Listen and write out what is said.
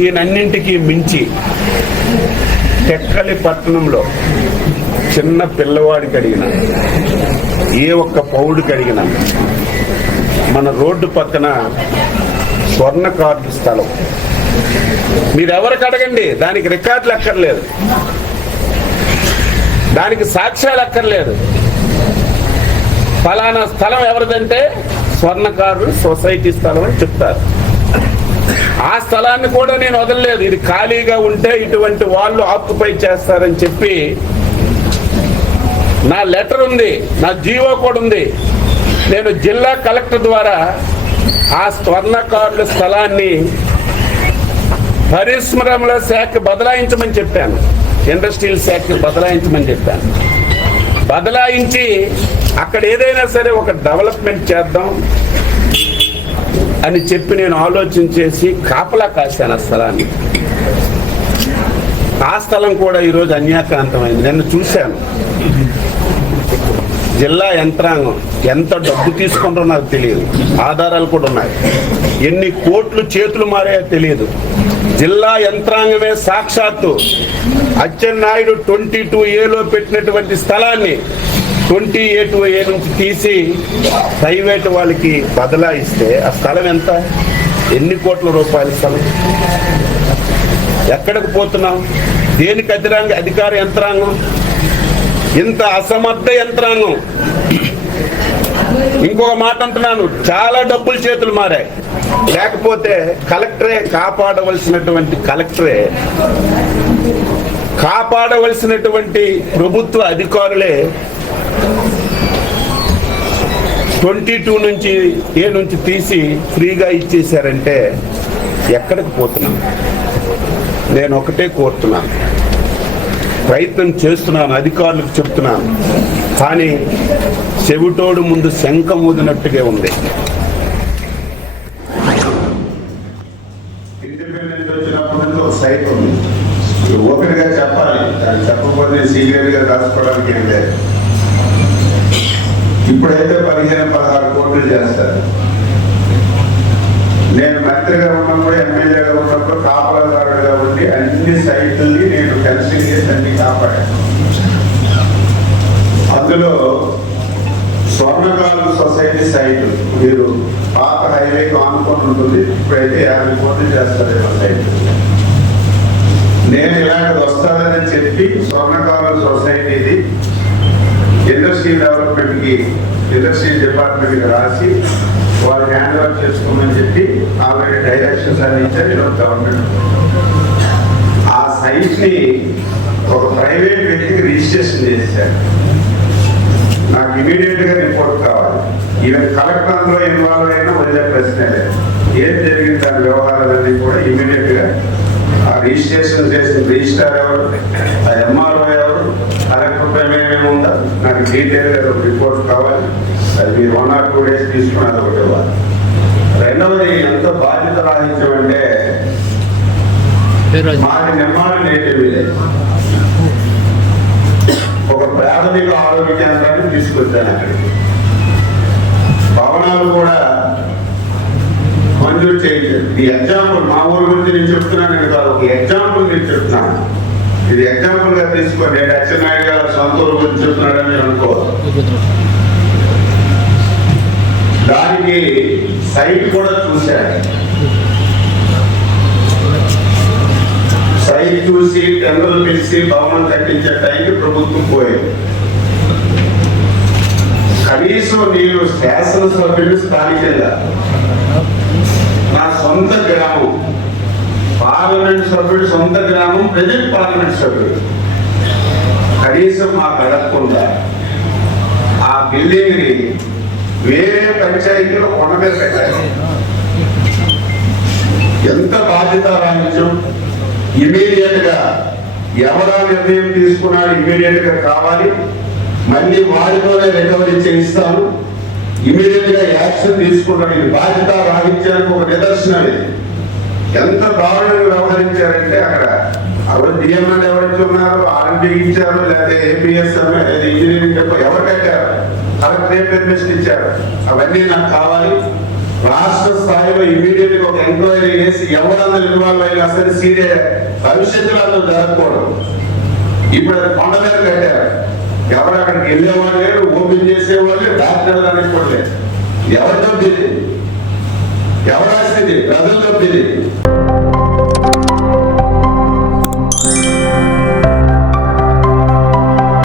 దీనన్నింటికి మించి టెక్కలి పట్టణంలో చిన్న పిల్లవాడికి అడిగిన ఏ ఒక్క పౌరుడికి అడిగిన మన రోడ్డు పక్కన స్వర్ణ కార్డు స్థలం. మీరెవరికి అడగండి? దానికి రికార్డులు అక్కర్లేదు దానికి సాక్ష్యాలు అక్కర్లేదు ఫలానా స్థలం ఎవరిదంటే స్వర్ణకారు సొసైటీ స్థలం అని చెప్తారు. ఆ స్థలాన్ని కూడా నేను వదలలేదు. ఇది ఖాళీగా ఉంటే ఇటువంటి వాళ్ళు ఆక్యుపై చేస్తారని చెప్పి నా లెటర్ ఉంది నా జీవో కూడా ఉంది. నేను జిల్లా కలెక్టర్ ద్వారా ఆ స్వర్ణకారుల స్థలాన్ని పరిశ్రమల శాఖ బదలాయించమని చెప్పాను. ఇండస్ట్రియల్ శాఖ బదలాయించమని చెప్పాను. బదలాయించి అక్కడ ఏదైనా సరే ఒక డెవలప్మెంట్ చేద్దాం. అని చెప్పి నేను ఆలోచన చేసి కాపలా కాశాను ఆ స్థలాన్ని. ఆ స్థలం కూడా ఈరోజు అన్యాక్రాంతమైంది. నిన్న చూశాను. జిల్లా యంత్రాంగం ఎంత డబ్బు తీసుకుంటారో నాకు తెలియదు. ఆధారాలు కూడా ఉన్నాయి. ఎన్ని కోట్లు చేతులు మారాయో తెలియదు. జిల్లా యంత్రాంగమే సాక్షాత్తు అచ్చెన్నాయుడు ట్వంటీ టూ ఏలో పెట్టినటువంటి స్థలాన్ని ట్వంటీ ఎయిట్ ఏ నుంచి తీసి ప్రైవేట్ వాళ్ళకి బదలాయిస్తే ఆ స్థలం ఎంత? ఎన్ని కోట్ల రూపాయల స్థలం? ఎక్కడికి పోతున్నాం? దేనికి అధిరాంగ అధికార యంత్రాంగం? ఇంత అసమర్థ యంత్రాంగం. ఇంకొక మాట అంటున్నాను చాలా డబ్బులు చేతులు మారాయి. లేకపోతే కలెక్టరే కాపాడవలసినటువంటి కలెక్టరే కాపాడవలసినటువంటి ప్రభుత్వ అధికారులే ట్వంటీ టూ నుంచి ఏ నుంచి తీసి ఫ్రీగా ఇచ్చేశారంటే ఎక్కడికి పోతున్నాం? నేను ఒకటే కోరుతున్నాను. ప్రయత్నం చేస్తున్నాను అధికారులకు చెప్తున్నాను. కానీ చెవిటోడు ముందు శంఖం వదినట్టుగా ఉంది. ఇండిపెండెంట్ సైట్ ఉంది చెప్పాలి. దాన్ని చెప్పకపోతే సీక్రెట్ రాసుకోవడానికి ఏం లేదు. ఇప్పుడైతే పదిహేను పదహారు కోట్లు చేస్తారు. నేను మంత్రిగా ఉన్నప్పుడు ఎమ్మెల్యేగా ఉన్నప్పుడు కాపలదారుడిగా ఉండి అన్ని సైట్లని నేను ఫెన్సింగ్ చేసి అన్ని కాపాడాను. అందులో స్వర్ణకాలు సొసైటీ సైట్ మీరు పాత హైవే కానుకొని ఉంటుంది. ఇప్పుడైతే యాభై కోట్లు చేస్తారు ఏమో సైట్. నేను ఇలాంటిది వస్తానని చెప్పి స్వర్ణకాలు సొసైటీది ఇండస్ట్రియల్ డెవలప్మెంట్కి డిపార్ట్మెంట్కి డిపార్ట్మెంట్ రాసి వారు హ్యాండ్ ఓవర్ చేసుకోమని చెప్పి ఆవిడ డైరెక్షన్స్ అందించారు ఈరోజు గవర్నమెంట్. ఆ సైట్ని ఒక ప్రైవేట్ వ్యక్తికి రిజిస్ట్రేషన్ చేశారు. నాకు ఇమీడియట్గా రిపోర్ట్ కావాలి. ఈవెన్ కలెక్టర్ అందులో ఇన్వాల్వ్ అయినా వదిలే ప్రశ్నే లేదు. ఏం జరిగింది దాని వ్యవహారాలన్నీ కూడా ఇమీడియట్గా ఆ రిజిస్ట్రేషన్ చేసిన రిజిస్టార్ ఎవరు? ఆ ఎంఆర్ఓ ఎవరు? డీటెయిల్ ఒక రిపోర్ట్ కావాలి. అది మీరు వన్ ఆర్ టూ డేస్ తీసుకుని అది ఒకటి ఇవ్వాలి. రెండవది ఎంత బాధ్యత రాహిత్యం అంటే మాది నిర్మాణ నేటివ్ ఒక ప్రాథమిక ఆరోగ్య కేంద్రాన్ని తీసుకొచ్చాను అక్కడికి. భవనాలు కూడా మంజూరు చేయించారు. ఈ ఎగ్జాంపుల్ మా ఊరు గురించి నేను చెప్తున్నాను నేను కాదు ఒక ఎగ్జాంపుల్ నేను చెప్తున్నాను. ఇది ఎగ్జాంపుల్గా తీసుకోండి. నేను అచ్చెన్నాయుడు గారు సొంత ఊరు గురించి చెప్తున్నాడని దానికి సైట్ కూడా చూశాను సైట్ చూసి టెండర్లు పిలిచి భవనం కట్టించే టైంకి ప్రభుత్వం పోయింది. కనీసం నేను శాసనసభ్యులు స్థానికంగా నా సొంత గ్రామం పార్లమెంట్ సభ్యుడు సొంత గ్రామం ప్రజెంట్ పార్లమెంట్ సభ్యుడు. కనీసం మా గడపకుండా ఆ బిల్డింగ్ని వేరే పంచాయతీలో కొండ మీద పెట్టారు. ఎంత బాధ్యత రాహిత్యం ఇమీడియట్గా ఎవరా నిర్ణయం తీసుకున్నాడు ఇమీడియట్గా కావాలి. మళ్ళీ వారితోనే రికవరీ చేయిస్తాను ఇమీడియట్గా యాక్షన్ తీసుకున్నాడు ఇది బాధ్యత రాహిత్యానికి ఒక నిదర్శనం ఇది ఎంత దారుణంగా వ్యవహరించారంటే అక్కడ ఎవరు డిఎంఎల్ ఎవరు ఇచ్చున్నారు ఆర్ఎండి ఇచ్చారు లేదా ఏపీఎస్ ఇంజనీరింగ్ చెప్ప ఎవరు కట్టారు కలెక్టరేట్ పర్మిషన్ ఇచ్చారు. అవన్నీ నాకు కావాలి. రాష్ట్ర స్థాయిలో ఇమీడియట్గా ఒక ఎంక్వైరీ చేసి ఎవరన్నా ఇన్వాల్వ్ అయినా సరే సీరియస్ భవిష్యత్తులో అందులో జరగకూడదు. ఇప్పుడు కొండ మీద కట్టారు. ఎవరు అక్కడికి వెళ్ళేవాళ్ళు లేరు ఓపెన్ చేసేవాళ్ళు డాక్టర్ అనేది కూడా లేదు ఎవరితో తెలియదు